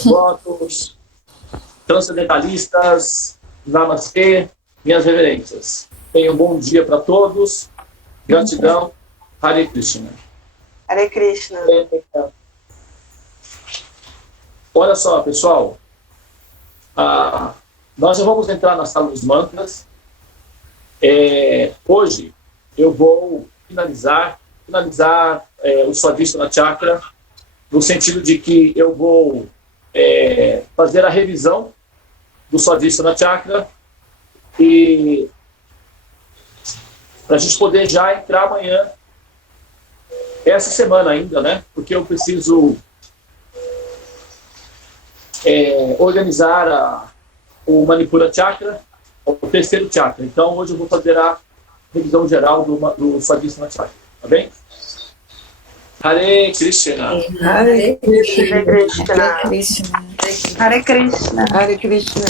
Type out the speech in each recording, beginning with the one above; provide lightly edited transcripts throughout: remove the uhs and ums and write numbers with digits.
Votos, transcendentalistas, namastê, minhas reverências. Tenham um bom dia para todos. Gratidão. Hare Krishna. Hare Krishna. Olha só, pessoal. Nós já vamos entrar na sala dos mantras. Hoje eu vou finalizar o Swadhisthana Chakra, no sentido de que eu vou fazer a revisão do Swadhisthana Chakra e para a gente poder já entrar amanhã, essa semana ainda, né? Porque eu preciso organizar o Manipura Chakra, o terceiro chakra. Então, hoje eu vou fazer a revisão geral do Swadhisthana Chakra, tá bem? Hare Krishna. Hare Krishna. Hare Krishna. Hare Krishna. Hare Krishna.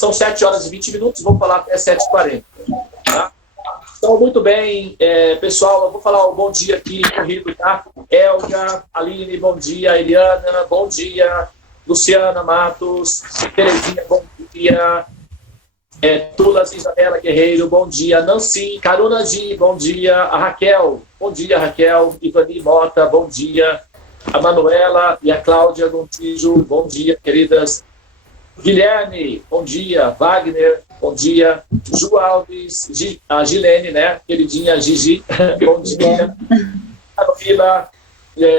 São 7 horas e 20 minutos, vou falar até 7h40. Tá? Então, muito bem, pessoal, eu vou falar um bom dia aqui, corrido, tá? Elga, Aline, bom dia. Eliana, bom dia. Luciana Matos, Terezinha, bom dia. Tulas Isabela Guerreiro, bom dia. Nancy, Karuna G, bom dia. A Raquel, bom dia, Raquel. Ivani Mota, bom dia. A Manuela e a Cláudia Gontijo, bom dia, queridas. Guilherme, bom dia. Wagner, bom dia. Ju Alves, a Gilene, né? Queridinha Gigi, bom dia. Carolina,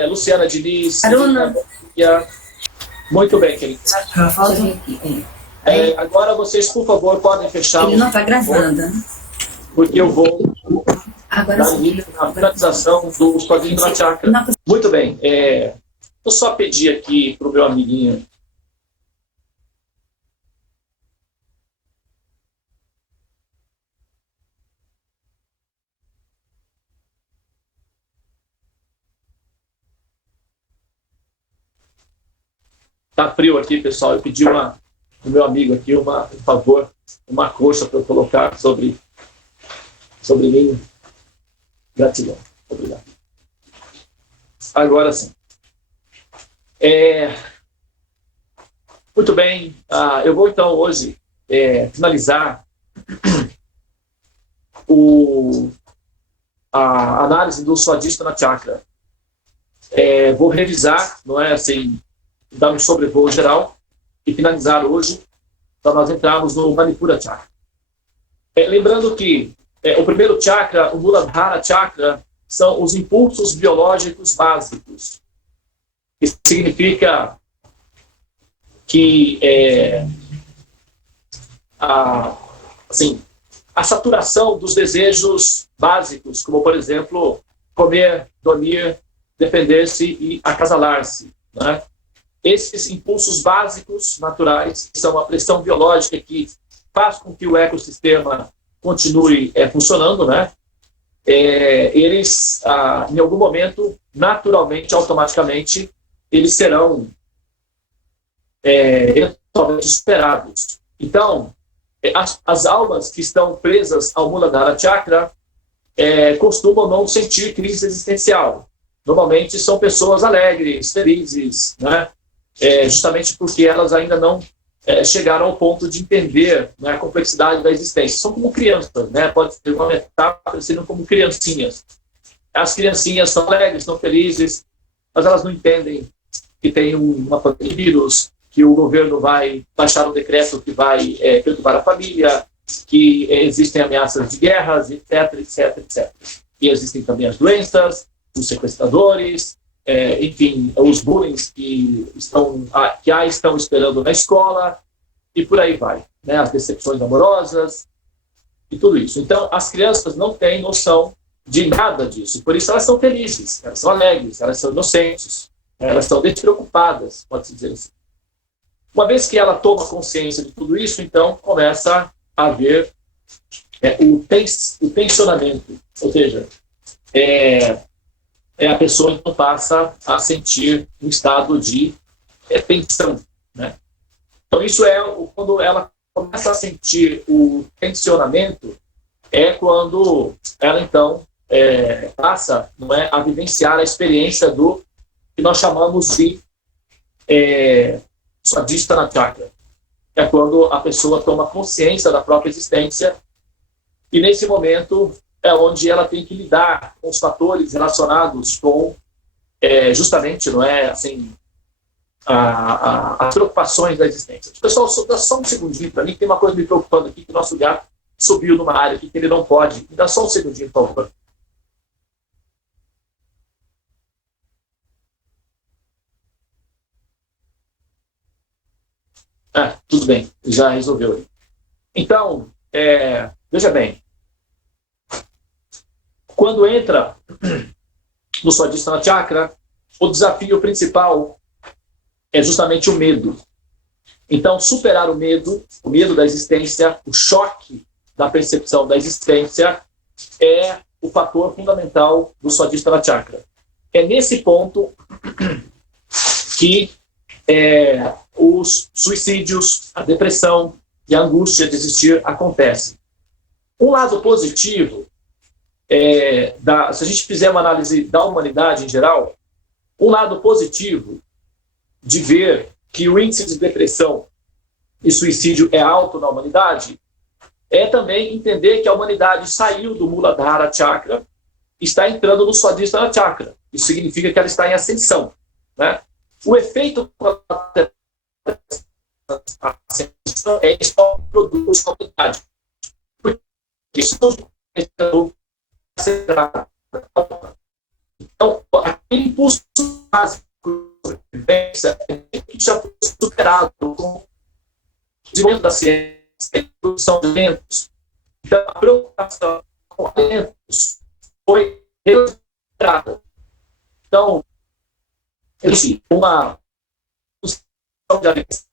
Luciana Diniz, Aruna. bom dia. Muito bem, queridos. Agora vocês, por favor, podem fechar. Ele não está gravando. Porque eu vou Agora dar início na finalização do Swadhisthana Chakra. Muito bem. Eu só pedi aqui para o meu amiguinho. Tá frio aqui, pessoal. Eu pedi do meu amigo aqui, por favor, uma coxa para eu colocar sobre mim. Gratidão. Obrigado. Agora sim. Muito bem. Eu vou, então, hoje finalizar a análise do Swadhisthana Chakra. Vou revisar, não é assim, dar um sobrevoo geral e finalizar hoje para nós entrarmos no Manipura Chakra. Lembrando que o primeiro chakra, o Muladhara Chakra, são os impulsos biológicos básicos. Isso significa que a saturação dos desejos básicos, como, por exemplo, comer, dormir, defender-se e acasalar-se, né? Esses impulsos básicos naturais, que são a pressão biológica que faz com que o ecossistema continue funcionando, né? Eles, em algum momento, naturalmente, automaticamente, eles serão eventualmente superados. Então, as almas que estão presas ao Muladhara Chakra costumam não sentir crise existencial. Normalmente são pessoas alegres, felizes, né? Justamente porque elas ainda não chegaram ao ponto de entender, né, a complexidade da existência. São como crianças, né? Pode ser uma metáfora, seriam como criancinhas. As criancinhas são alegres, são felizes, mas elas não entendem que tem uma pandemia, vírus, que o governo vai baixar um decreto que vai perturbar a família, que existem ameaças de guerras, etc, etc, etc. E existem também as doenças, os sequestradores, enfim, os bullying que estão esperando na escola, e por aí vai, né? As decepções amorosas e tudo isso. Então, as crianças não têm noção de nada disso, por isso elas são felizes, elas são alegres, elas são inocentes, elas são despreocupadas, pode-se dizer assim. Uma vez que ela toma consciência de tudo isso, então começa a haver o tensionamento, ou seja, a pessoa então passa a sentir um estado de tensão, né? Então isso quando ela começa a sentir o tensionamento, quando ela então passa, não é, a vivenciar a experiência do que nós chamamos de Swadhisthana Chakra. É quando a pessoa toma consciência da própria existência, e nesse momento é onde ela tem que lidar com os fatores relacionados com justamente, não é, assim, as preocupações da existência. Pessoal, dá só um segundinho para mim, tem uma coisa me preocupando aqui, que o nosso gato subiu numa área aqui que ele não pode. Me dá só um segundinho, por favor. Tudo bem, já resolveu. Então, veja bem, quando entra no Swadhisthana Chakra, o desafio principal é justamente o medo. Então, superar o medo da existência, o choque da percepção da existência, é o fator fundamental do Swadhisthana Chakra. É nesse ponto que os suicídios, a depressão e a angústia de existir acontecem. Um lado positivo, se a gente fizer uma análise da humanidade em geral, um lado positivo de ver que o índice de depressão e suicídio é alto na humanidade é também entender que a humanidade saiu do Muladhara Chakra e está entrando no Swadhisthana Chakra. Isso significa que ela está em ascensão, né? O efeito é isso que produz a humanidade. Porque isso então, aquele impulso básico de sobrevivência que já foi superado com o desenvolvimento da ciência, a produção de alimentos. Então, a preocupação com alimentos foi retirada. Então, existe uma produção de alimentos,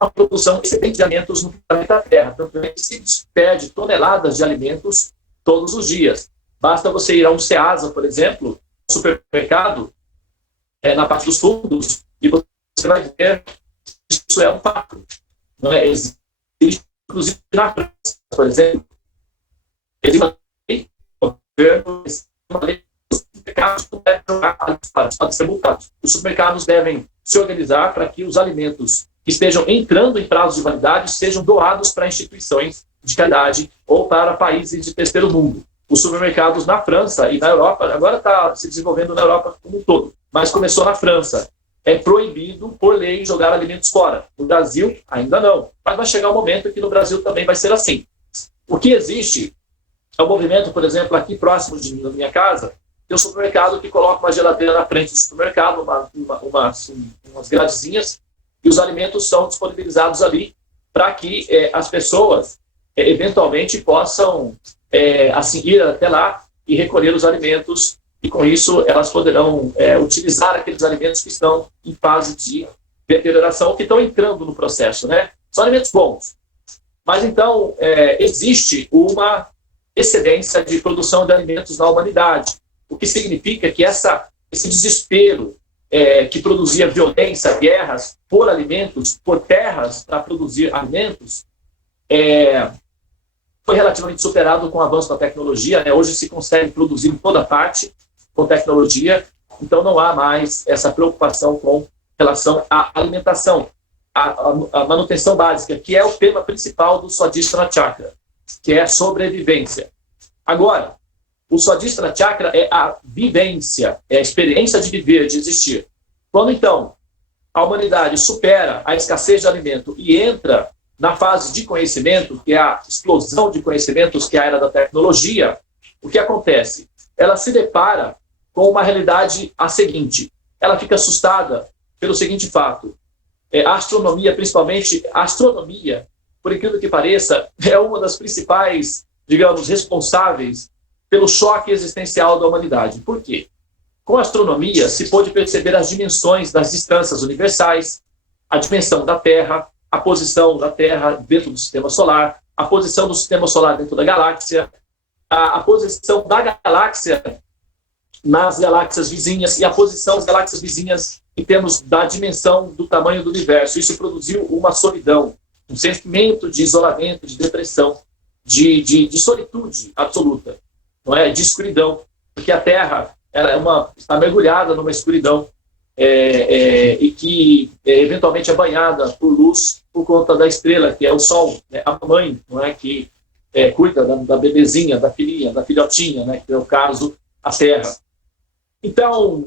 uma produção excedente de alimentos no planeta Terra. Tanto é que se despede toneladas de alimentos todos os dias. Basta você ir a um Ceasa, por exemplo, um supermercado, na parte dos fundos, e você vai ver que isso é um fato. Não é? Existe, inclusive, na França, por exemplo, existe uma lei, o governo, uma lei, os supermercados não devem podem ser multados. Os supermercados devem se organizar para que os alimentos que estejam entrando em prazo de validade sejam doados para instituições de caridade ou para países de terceiro mundo. Os supermercados na França e na Europa, agora está se desenvolvendo na Europa como um todo, mas começou na França. É proibido, por lei, jogar alimentos fora. No Brasil, ainda não. Mas vai chegar um momento que no Brasil também vai ser assim. O que existe é um movimento, por exemplo, aqui próximo de mim, na minha casa, tem um supermercado que coloca uma geladeira na frente do supermercado, umas gradezinhas, e os alimentos são disponibilizados ali para que as pessoas eventualmente possam assim, ir até lá e recolher os alimentos, e com isso elas poderão utilizar aqueles alimentos que estão em fase de deterioração, que estão entrando no processo, né? São alimentos bons. Mas então existe uma excedência de produção de alimentos na humanidade, o que significa que esse desespero que produzia violência, guerras por alimentos, por terras para produzir alimentos, foi relativamente superado com o avanço da tecnologia, né? Hoje se consegue produzir em toda parte com tecnologia, então não há mais essa preocupação com relação à alimentação, à manutenção básica, que é o tema principal do Swadhisthana Chakra, que é a sobrevivência. Agora, o Swadhisthana Chakra é a vivência, é a experiência de viver, de existir. Quando, então, a humanidade supera a escassez de alimento e entra na fase de conhecimento, que é a explosão de conhecimentos, que é a era da tecnologia, o que acontece? Ela se depara com uma realidade a seguinte. Ela fica assustada pelo seguinte fato. A astronomia, principalmente, a astronomia, por incrível que pareça, é uma das principais, digamos, responsáveis pelo choque existencial da humanidade. Por quê? Com a astronomia se pôde perceber as dimensões das distâncias universais, a dimensão da Terra, a posição da Terra dentro do sistema solar, a posição do sistema solar dentro da galáxia, a posição da galáxia nas galáxias vizinhas e a posição das galáxias vizinhas em termos da dimensão do tamanho do universo. Isso produziu uma solidão, um sentimento de isolamento, de depressão, de solitude absoluta, não é? De escuridão, porque a Terra ela está mergulhada numa escuridão. e que eventualmente é banhada por luz por conta da estrela, que é o Sol, né? A mãe, não é, que cuida da bebezinha, da filhinha, da filhotinha, né? Que é o caso, a Terra. Então,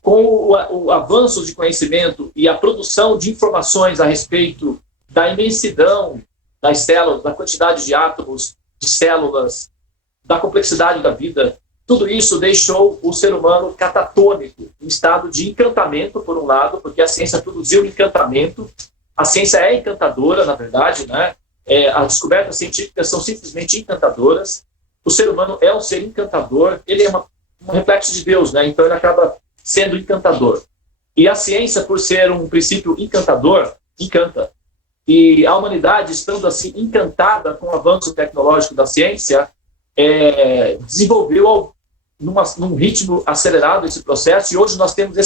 com o avanço de conhecimento e a produção de informações a respeito da imensidão das células, da quantidade de átomos, de células, da complexidade da vida, tudo isso deixou o ser humano catatônico, em estado de encantamento, por um lado, porque a ciência produziu encantamento. A ciência é encantadora, na verdade, né? As descobertas científicas são simplesmente encantadoras. O ser humano é um ser encantador, ele é um reflexo de Deus, né? Então ele acaba sendo encantador. E a ciência, por ser um princípio encantador, encanta. E a humanidade, estando assim encantada com o avanço tecnológico da ciência, desenvolveu num ritmo acelerado esse processo, e hoje nós temos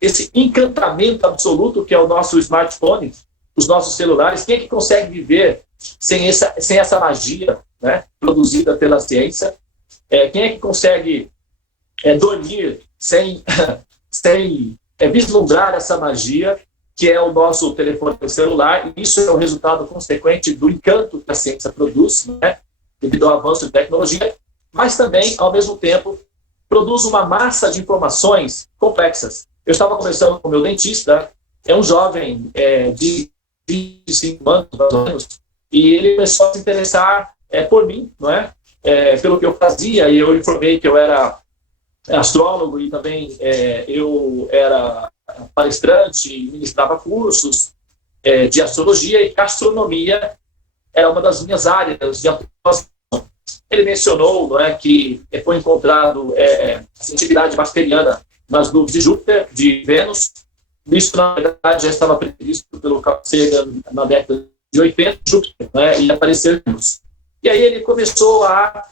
esse encantamento absoluto que é o nosso smartphone, os nossos celulares. Quem é que consegue viver sem essa magia, né, produzida pela ciência? Quem é que consegue dormir sem vislumbrar essa magia, que é o nosso telefone celular? E isso é o resultado consequente do encanto que a ciência produz, né, devido ao avanço de tecnologia, mas também, ao mesmo tempo, produz uma massa de informações complexas. Eu estava conversando com o meu dentista, é um jovem de 25 anos, mais ou menos, e ele começou a se interessar por mim, não é? Pelo que eu fazia, e eu informei que eu era astrólogo e também eu era palestrante, ministrava cursos de astrologia, e gastronomia era uma das minhas áreas de atuação. Ele mencionou, não é, que foi encontrado atividade bacteriana nas nuvens de Júpiter, de Vênus. Isso, na verdade, já estava previsto pelo Carl Sagan na década de 80, Júpiter, né, e aparecer Vênus. E aí ele começou a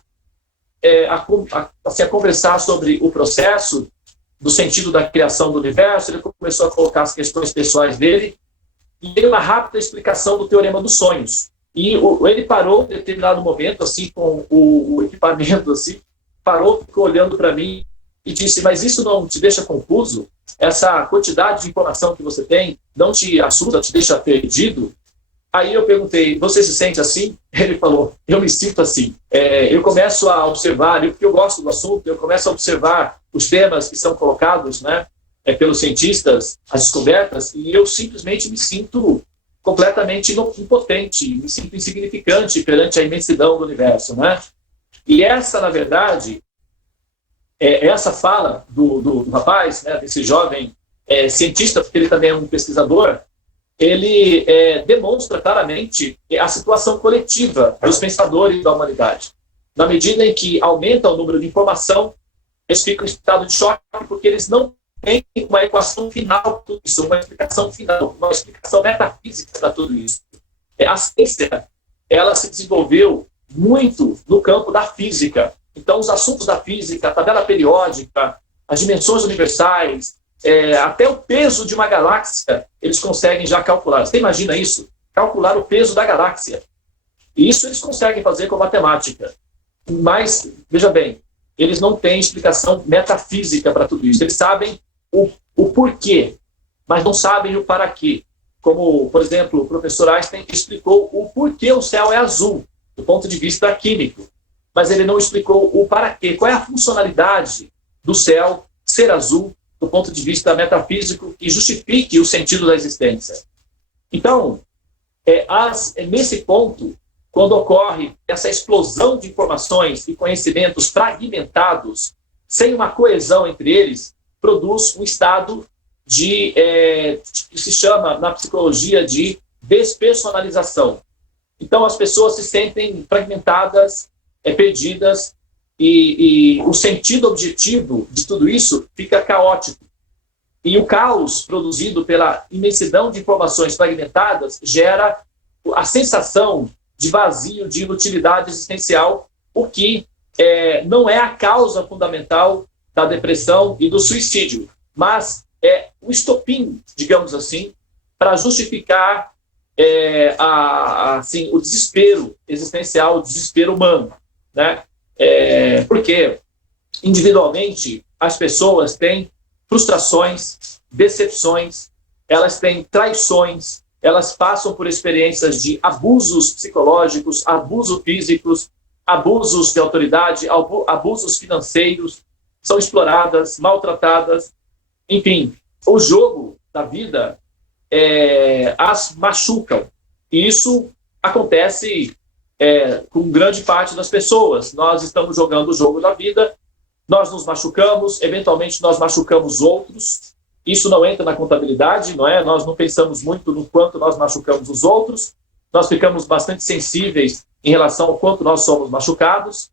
conversar sobre o processo do sentido da criação do universo. Ele começou a colocar as questões pessoais dele, e deu uma rápida explicação do teorema dos sonhos. E ele parou em determinado momento, assim, com o equipamento, assim, parou, ficou olhando para mim e disse: mas isso não te deixa confuso? Essa quantidade de informação que você tem não te assusta, te deixa perdido? Aí eu perguntei: você se sente assim? Ele falou: eu me sinto assim. Eu começo a observar, porque eu gosto do assunto, eu começo a observar os temas que são colocados, né, pelos cientistas, as descobertas, e eu simplesmente me sinto completamente impotente, me sinto insignificante perante a imensidão do universo, né? E essa, na verdade, essa fala do rapaz, né, desse jovem cientista, porque ele também é um pesquisador, ele demonstra claramente a situação coletiva dos pensadores da humanidade. Na medida em que aumenta o número de informação, eles ficam em estado de choque, porque eles não tem uma equação final para tudo isso, uma explicação final, uma explicação metafísica para tudo isso. A ciência, ela se desenvolveu muito no campo da física. Então, os assuntos da física, a tabela periódica, as dimensões universais, até o peso de uma galáxia, eles conseguem já calcular. Você imagina isso? Calcular o peso da galáxia. E isso eles conseguem fazer com matemática. Mas, veja bem, eles não têm explicação metafísica para tudo isso. Eles sabem o porquê, mas não sabem o para quê. Como, por exemplo, o professor Einstein explicou o porquê o céu é azul, do ponto de vista químico, mas ele não explicou o para quê, qual é a funcionalidade do céu ser azul, do ponto de vista metafísico, que justifique o sentido da existência. Então, nesse ponto, quando ocorre essa explosão de informações e conhecimentos fragmentados, sem uma coesão entre eles, produz um estado que se chama, na psicologia, de despersonalização. Então, as pessoas se sentem fragmentadas, perdidas, e o sentido objetivo de tudo isso fica caótico. E o caos produzido pela imensidão de informações fragmentadas gera a sensação de vazio, de inutilidade existencial, o que não é a causa fundamental da depressão e do suicídio, mas é o estopim, digamos assim, para justificar o desespero existencial, o desespero humano, né? Porque individualmente as pessoas têm frustrações, decepções, elas têm traições, elas passam por experiências de abusos psicológicos, abusos físicos, abusos de autoridade, abusos financeiros, são exploradas, maltratadas. Enfim, o jogo da vida as machucam. E isso acontece com grande parte das pessoas. Nós estamos jogando o jogo da vida, nós nos machucamos, eventualmente nós machucamos outros. Isso não entra na contabilidade, não é? Nós não pensamos muito no quanto nós machucamos os outros, nós ficamos bastante sensíveis em relação ao quanto nós somos machucados.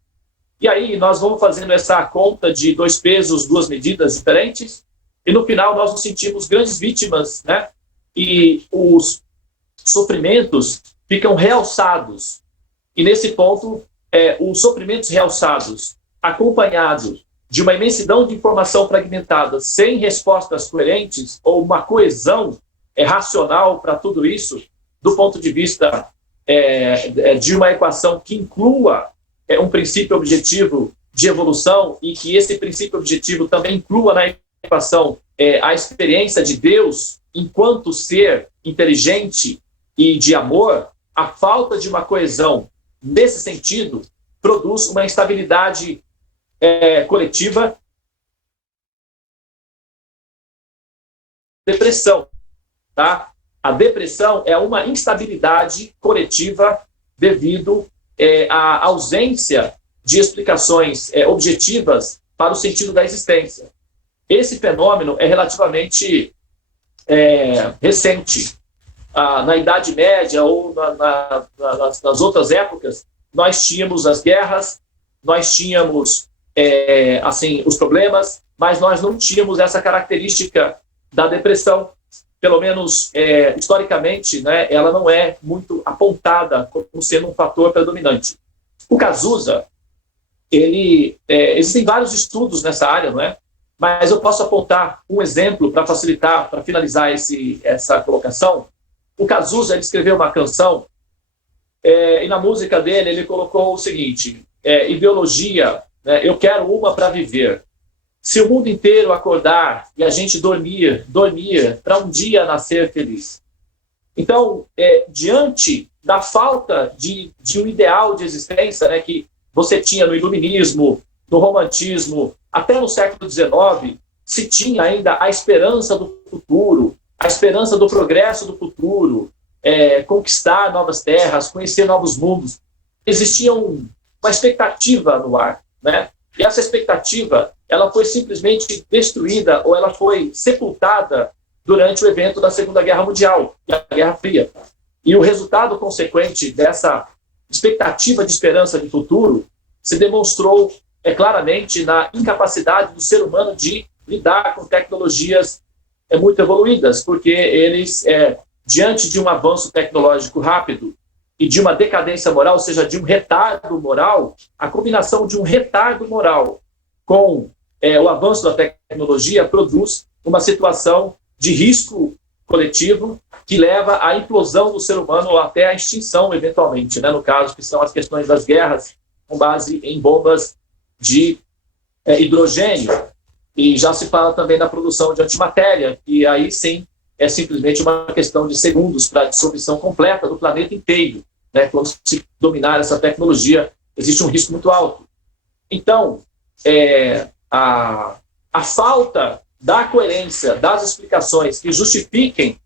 E aí nós vamos fazendo essa conta de 2 pesos, 2 medidas diferentes, e no final nós nos sentimos grandes vítimas, né? E os sofrimentos ficam realçados. E nesse ponto, os sofrimentos realçados, acompanhados de uma imensidão de informação fragmentada, sem respostas coerentes, ou uma coesão racional para tudo isso, do ponto de vista de uma equação que inclua um princípio objetivo de evolução, e que esse princípio objetivo também inclua na equação a experiência de Deus enquanto ser inteligente e de amor, a falta de uma coesão nesse sentido produz uma instabilidade coletiva, depressão, tá? A depressão é uma instabilidade coletiva devido à ausência de explicações objetivas para o sentido da existência. Esse fenômeno é relativamente recente. Na Idade Média ou nas outras épocas, nós tínhamos as guerras, nós tínhamos os problemas, mas nós não tínhamos essa característica da depressão. Pelo menos historicamente, né, ela não é muito apontada como sendo um fator predominante. O Cazuza, existem vários estudos nessa área, não é? Mas eu posso apontar um exemplo para facilitar, para finalizar essa colocação. O Cazuza, ele escreveu uma canção e na música dele ele colocou o seguinte: ideologia, né, eu quero uma para viver. Se o mundo inteiro acordar e a gente dormir para um dia nascer feliz. Então, diante da falta de um ideal de existência, né, que você tinha no iluminismo, no romantismo, até no século XIX, se tinha ainda a esperança do futuro, a esperança do progresso do futuro, conquistar novas terras, conhecer novos mundos. Existia uma expectativa no ar, né? E essa expectativa, ela foi simplesmente destruída, ou ela foi sepultada durante o evento da Segunda Guerra Mundial, a Guerra Fria. E o resultado consequente dessa expectativa de esperança de futuro se demonstrou claramente na incapacidade do ser humano de lidar com tecnologias muito evoluídas, porque eles, diante de um avanço tecnológico rápido e de uma decadência moral, ou seja, de um retardo moral, a combinação de um retardo moral com o avanço da tecnologia produz uma situação de risco coletivo que leva à implosão do ser humano ou até à extinção, eventualmente, né? No caso, que são as questões das guerras com base em bombas de hidrogênio. E já se fala também da produção de antimatéria, e aí sim é simplesmente uma questão de segundos para a dissolução completa do planeta inteiro, né? Quando se dominar essa tecnologia, existe um risco muito alto. Então, a falta da coerência das explicações que justifiquem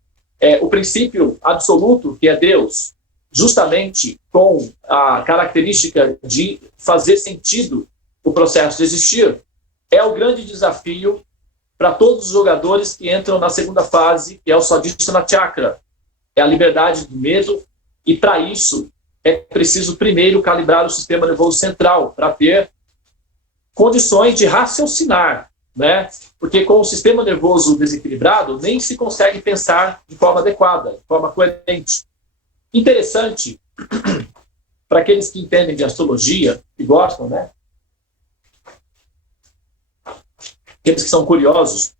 o princípio absoluto, que é Deus, justamente com a característica de fazer sentido o processo de existir, é o grande desafio para todos os jogadores que entram na segunda fase, que é o Swadhisthana Chakra. É a liberdade do medo, e para isso é preciso primeiro calibrar o sistema nervoso central, para ter condições de raciocinar, né? Porque com o sistema nervoso desequilibrado, nem se consegue pensar de forma adequada, de forma coerente. Interessante, para aqueles que entendem de astrologia, que gostam, né? Aqueles que são curiosos,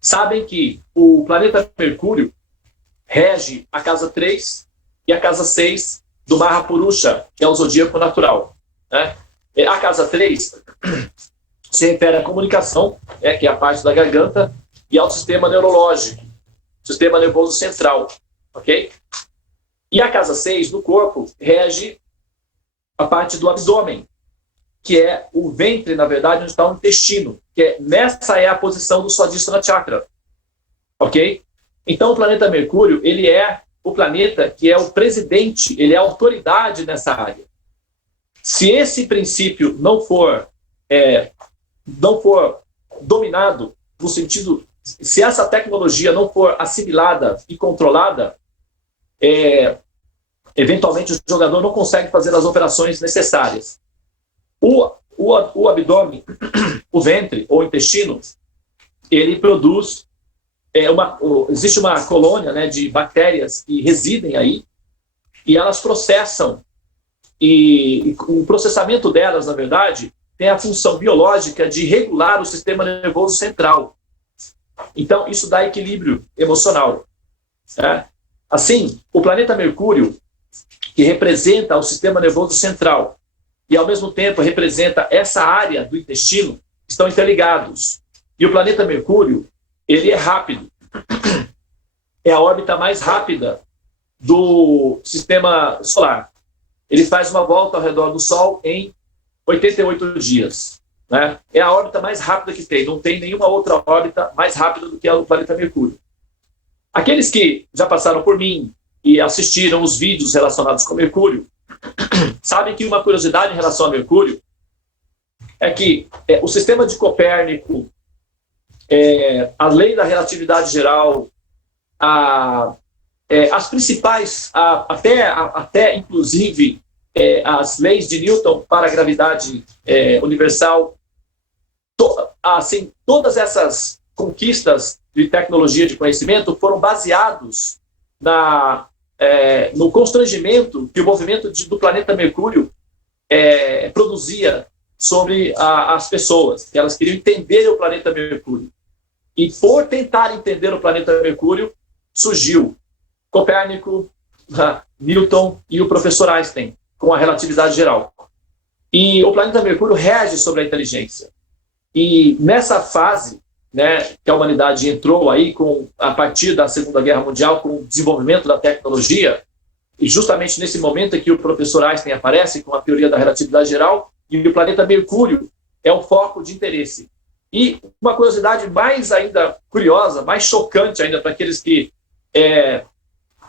sabem que o planeta Mercúrio rege a casa 3 e a casa 6 do Mahapurusha, que é o zodíaco natural, né? A casa 3 se refere à comunicação, que é a parte da garganta, e ao sistema neurológico, sistema nervoso central, ok? E a casa 6 do corpo rege a parte do abdômen, que é o ventre, na verdade, onde está o intestino, nessa é a posição do Swadhisthana Chakra, ok? Então, o planeta Mercúrio, ele é o planeta que é o presidente, ele é a autoridade nessa área. Se esse princípio não for dominado, no sentido, se essa tecnologia não for assimilada e controlada, eventualmente o jogador não consegue fazer as operações necessárias. O abdômen, o ventre ou intestino, ele produz existe uma colônia, né, de bactérias que residem aí, e elas processam, e o processamento delas, na verdade, tem a função biológica de regular o sistema nervoso central. Então, isso dá equilíbrio emocional. Né? Assim, o planeta Mercúrio, que representa o sistema nervoso central, e ao mesmo tempo representa essa área do intestino, estão interligados. E o planeta Mercúrio, ele é rápido. É a órbita mais rápida do sistema solar. Ele faz uma volta ao redor do Sol em 88 dias. Né? É a órbita mais rápida que tem. Não tem nenhuma outra órbita mais rápida do que o planeta Mercúrio. Aqueles que já passaram por mim e assistiram os vídeos relacionados com Mercúrio, sabem que uma curiosidade em relação a Mercúrio é que o sistema de Copérnico, a lei da relatividade geral, as principais, até inclusive as leis de Newton para a gravidade universal, assim, todas essas conquistas de tecnologia de conhecimento foram baseados no constrangimento que o movimento do planeta Mercúrio produzia sobre as pessoas, que elas queriam entender o planeta Mercúrio. E por tentar entender o planeta Mercúrio, surgiu Copérnico, Newton e o professor Einstein, com a relatividade geral. E o planeta Mercúrio rege sobre a inteligência. E nessa fase, né, que a humanidade entrou aí a partir da Segunda Guerra Mundial, com o desenvolvimento da tecnologia, e justamente nesse momento é que o professor Einstein aparece com a teoria da relatividade geral, e o planeta Mercúrio é o foco de interesse. E uma curiosidade mais ainda curiosa, mais chocante ainda para aqueles que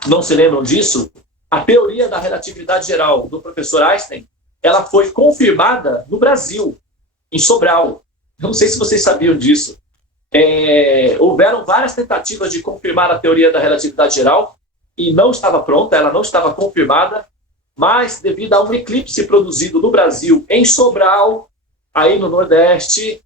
não se lembram disso, a teoria da relatividade geral do professor Einstein, ela foi confirmada no Brasil, em Sobral. Eu não sei se vocês sabiam disso. Houveram várias tentativas de confirmar a teoria da relatividade geral e não estava pronta, ela não estava confirmada, mas devido a um eclipse produzido no Brasil, em Sobral, aí no Nordeste,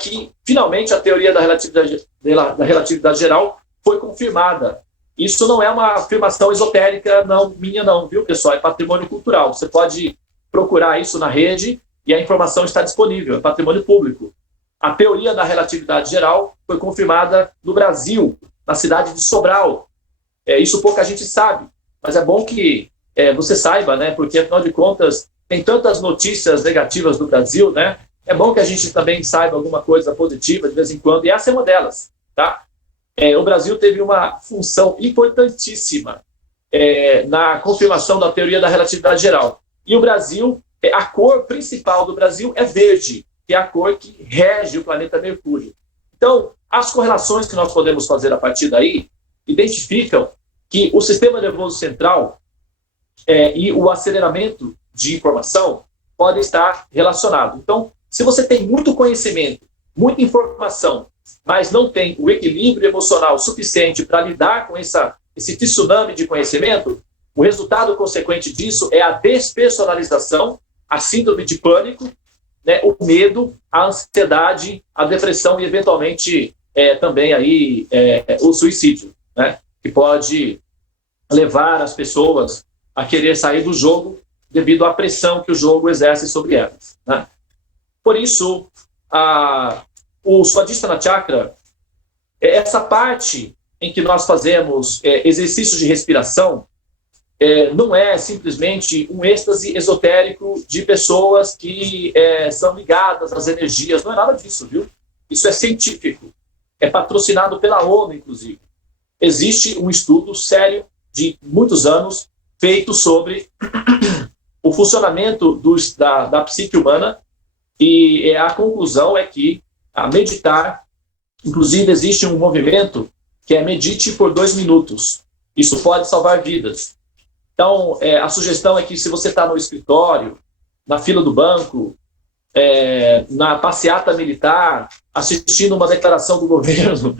que finalmente a teoria da relatividade geral foi confirmada. Isso não é uma afirmação esotérica, não minha não, viu, pessoal? É patrimônio cultural. Você pode procurar isso na rede e a informação está disponível, é patrimônio público. A teoria da relatividade geral foi confirmada no Brasil, na cidade de Sobral. Isso pouca gente sabe, mas é bom que você saiba, né? Porque, afinal de contas, tem tantas notícias negativas do Brasil, né? É bom que a gente também saiba alguma coisa positiva de vez em quando, e essa é uma delas, tá? O Brasil teve uma função importantíssima na confirmação da teoria da relatividade geral. E o Brasil, a cor principal do Brasil é verde, que é a cor que rege o planeta Mercúrio. Então, as correlações que nós podemos fazer a partir daí identificam que o sistema nervoso central e o aceleramento de informação podem estar relacionados. Então, se você tem muito conhecimento, muita informação, mas não tem o equilíbrio emocional suficiente para lidar com esse tsunami de conhecimento, o resultado consequente disso é a despersonalização, a síndrome de pânico, né, o medo, a ansiedade, a depressão e, eventualmente, também aí, o suicídio, né, que pode levar as pessoas a querer sair do jogo devido à pressão que o jogo exerce sobre elas. Né? Por isso, o Swadhisthana Chakra, essa parte em que nós fazemos exercícios de respiração, não é simplesmente um êxtase esotérico de pessoas que são ligadas às energias, não é nada disso, viu? Isso é científico, é patrocinado pela ONU, inclusive. Existe um estudo sério de muitos anos feito sobre o funcionamento da psique humana, e a conclusão é que a meditar, inclusive existe um movimento que é medite por 2 minutos. Isso pode salvar vidas. Então, a sugestão é que se você está no escritório, na fila do banco, na passeata militar, assistindo uma declaração do governo,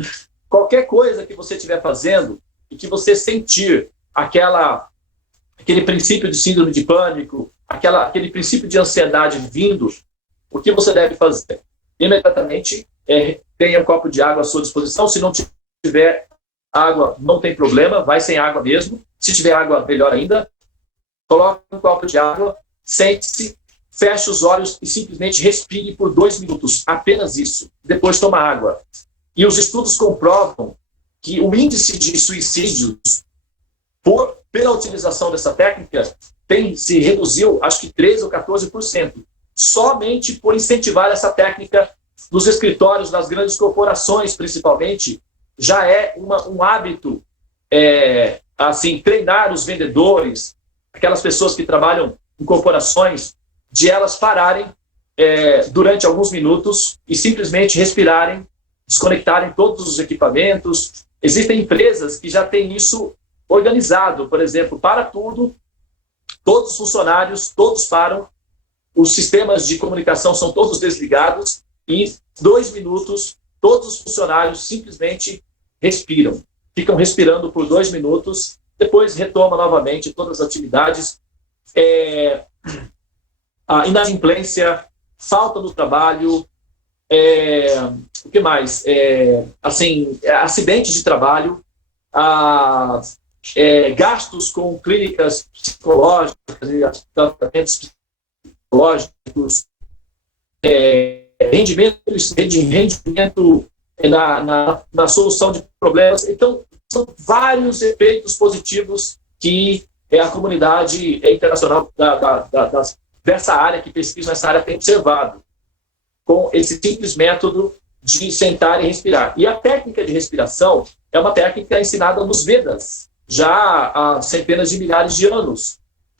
qualquer coisa que você estiver fazendo e que você sentir aquele princípio de síndrome de pânico, aquele princípio de ansiedade vindo, o que você deve fazer? Imediatamente, tenha um copo de água à sua disposição. Se não tiver água, não tem problema, vai sem água mesmo. Se tiver água, melhor ainda. Coloque um copo de água, sente-se, feche os olhos e simplesmente respire por 2 minutos. Apenas isso. Depois toma água. E os estudos comprovam que o índice de suicídios pela utilização dessa técnica se reduziu, acho que 13% ou 14%. Somente por incentivar essa técnica nos escritórios, nas grandes corporações, principalmente, já é um hábito, assim, treinar os vendedores, aquelas pessoas que trabalham em corporações, de elas pararem durante alguns minutos e simplesmente respirarem, desconectarem todos os equipamentos. Existem empresas que já têm isso organizado, por exemplo, para tudo, todos os funcionários, todos param, os sistemas de comunicação são todos desligados e 2 minutos, todos os funcionários simplesmente respiram. Ficam respirando por 2 minutos, depois retoma novamente todas as atividades. A inadimplência, falta do trabalho, o que mais? Acidentes de trabalho, gastos com clínicas psicológicas e tratamentos psicológicos, rendimento na solução de problemas. Então, são vários efeitos positivos que a comunidade internacional dessa área, que pesquisa nessa área, tem observado com esse simples método de sentar e respirar. E a técnica de respiração é uma técnica ensinada nos Vedas, já há centenas de milhares de anos.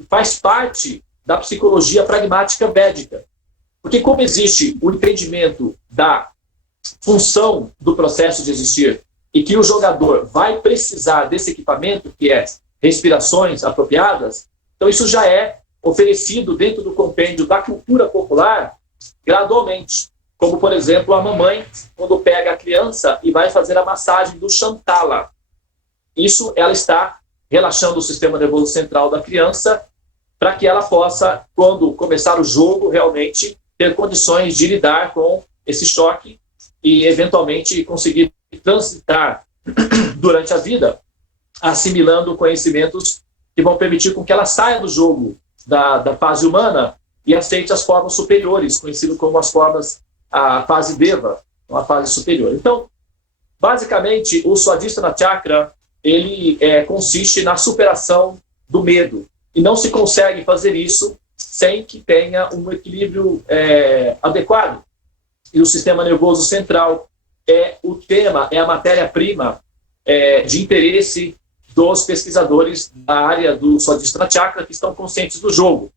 Faz parte da psicologia pragmática védica. Porque como existe o entendimento da função do processo de existir e que o jogador vai precisar desse equipamento, que é respirações apropriadas, então isso já é oferecido dentro do compêndio da cultura popular gradualmente. Como, por exemplo, a mamãe, quando pega a criança e vai fazer a massagem do Shantala. Isso, ela está relaxando o sistema nervoso central da criança para que ela possa, quando começar o jogo, realmente ter condições de lidar com esse choque e, eventualmente, conseguir transitar durante a vida, assimilando conhecimentos que vão permitir com que ela saia do jogo da fase humana e aceite as formas superiores, conhecido como a fase Deva, uma fase superior. Então, basicamente, o Swadhisthana Chakra, ele consiste na superação do medo. E não se consegue fazer isso sem que tenha um equilíbrio adequado. E o sistema nervoso central o tema, é a matéria-prima de interesse dos pesquisadores da área do Swadhisthana Chakra que estão conscientes do jogo.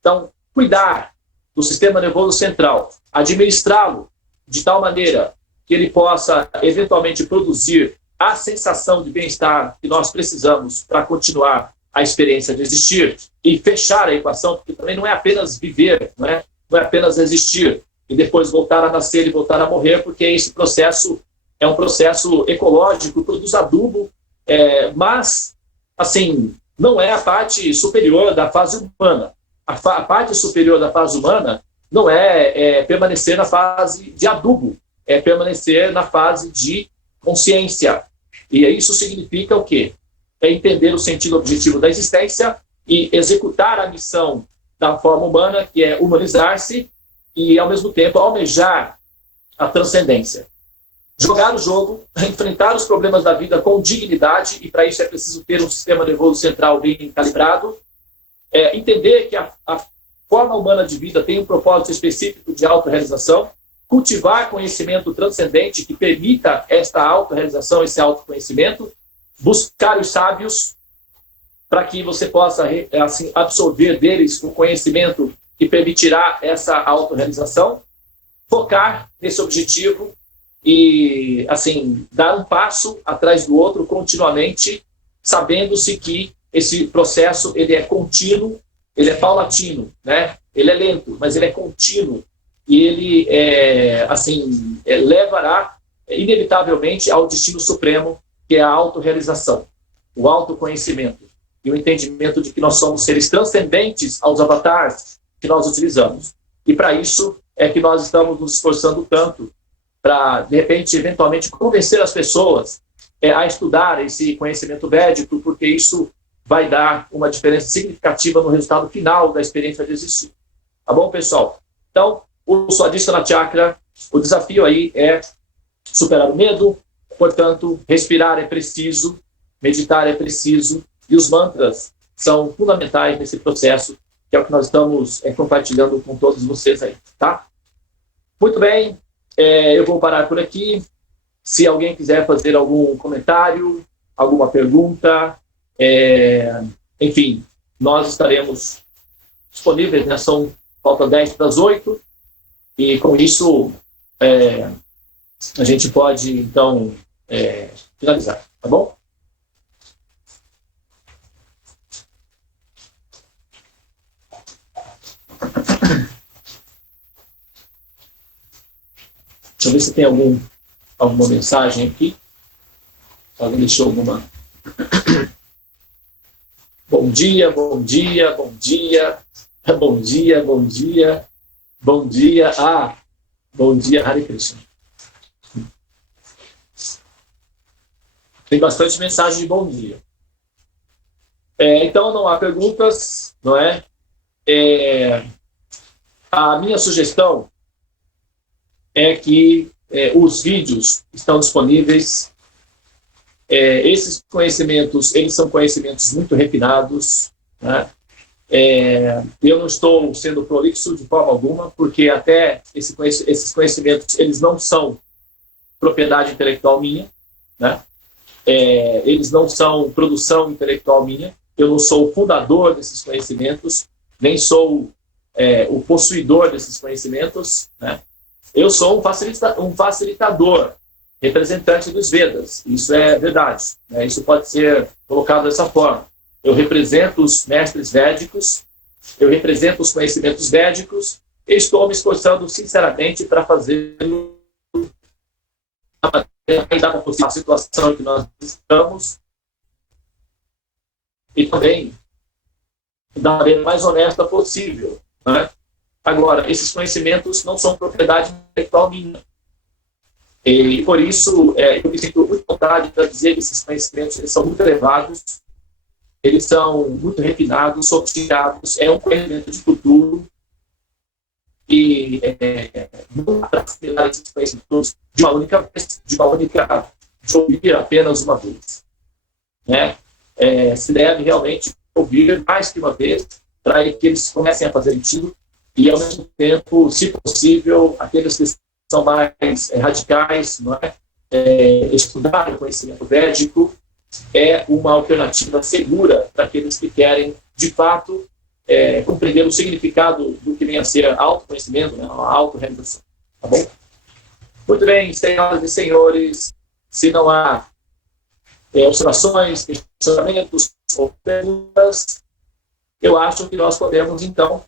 Então, cuidar do sistema nervoso central, administrá-lo de tal maneira que ele possa eventualmente produzir a sensação de bem-estar que nós precisamos para continuar a experiência de existir e fechar a equação, porque também não é apenas viver, não é apenas existir e depois voltar a nascer e voltar a morrer, porque esse processo é um processo ecológico, produz adubo, mas, assim, não é a parte superior da fase humana. A parte superior da fase humana não é permanecer na fase de adubo, é permanecer na fase de consciência. E isso significa o quê? É entender o sentido objetivo da existência e executar a missão da forma humana, que é humanizar-se e, ao mesmo tempo, almejar a transcendência. jogar o jogo, enfrentar os problemas da vida com dignidade, e para isso é preciso ter um sistema nervoso central bem calibrado, entender que a forma humana de vida tem um propósito específico de autorrealização, cultivar conhecimento transcendente que permita esta autorrealização, esse autoconhecimento, buscar os sábios para que você possa assim, absorver deles o conhecimento que permitirá essa autorrealização, focar nesse objetivo e assim dar um passo atrás do outro continuamente, sabendo-se que esse processo ele é contínuo, ele é paulatino, né? Ele é lento, mas ele é contínuo e ele levará inevitavelmente ao destino supremo, que é a autorrealização, o autoconhecimento e o entendimento de que nós somos seres transcendentes aos avatares que nós utilizamos. E para isso é que nós estamos nos esforçando tanto para, de repente, eventualmente, convencer as pessoas a estudar esse conhecimento védico, porque isso vai dar uma diferença significativa no resultado final da experiência de existir. Tá bom, pessoal? Então, o Swadhisthana Chakra, o desafio aí é superar o medo, portanto, respirar é preciso, meditar é preciso, e os mantras são fundamentais nesse processo, que é o que nós estamos compartilhando com todos vocês aí, tá? Muito bem, eu vou parar por aqui. Se alguém quiser fazer algum comentário, alguma pergunta, enfim, nós estaremos disponíveis, né? Falta 10 para as 8, e com isso a gente pode, então, finalizar, tá bom? Deixa eu ver se tem alguma mensagem aqui. Alguém deixou alguma? Bom dia, bom dia, bom dia. Bom dia, bom dia. Bom dia. Bom dia, Hare Krishna. Tem bastante mensagem de bom dia. Então, não há perguntas, não é? A minha sugestão é que os vídeos estão disponíveis. Esses conhecimentos, eles são conhecimentos muito refinados, né? Eu não estou sendo prolixo de forma alguma, porque até esses conhecimentos, eles não são propriedade intelectual minha, né? Eles não são produção intelectual minha. Eu não sou o fundador desses conhecimentos, nem sou o possuidor desses conhecimentos, né? Eu sou um facilitador, representante dos Vedas. Isso é verdade, né? Isso pode ser colocado dessa forma. Eu represento os mestres védicos, eu represento os conhecimentos védicos, e estou me esforçando sinceramente para fazê-lo da maneira que dá para a situação em que nós estamos, e também da maneira mais honesta possível, né? Agora, esses conhecimentos não são propriedade intelectual minha. E por isso, eu me sinto muito vontade para dizer que esses conhecimentos eles são muito elevados, eles são muito refinados, sofisticados, é um conhecimento de futuro, e não dá para assimilar esses conhecimentos de uma única vez, de ouvir apenas uma vez, né? Se deve realmente ouvir mais que uma vez, para que eles comecem a fazer sentido, e ao mesmo tempo, se possível, aqueles que são mais radicais, não é? Estudar o conhecimento védico é uma alternativa segura para aqueles que querem, de fato, compreender o significado do que vem a ser autoconhecimento, né? A autorrealização. Tá bom? Muito bem, senhoras e senhores, se não há observações, questionamentos ou perguntas, eu acho que nós podemos, então,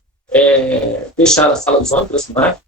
fechar a sala dos mantras, não é?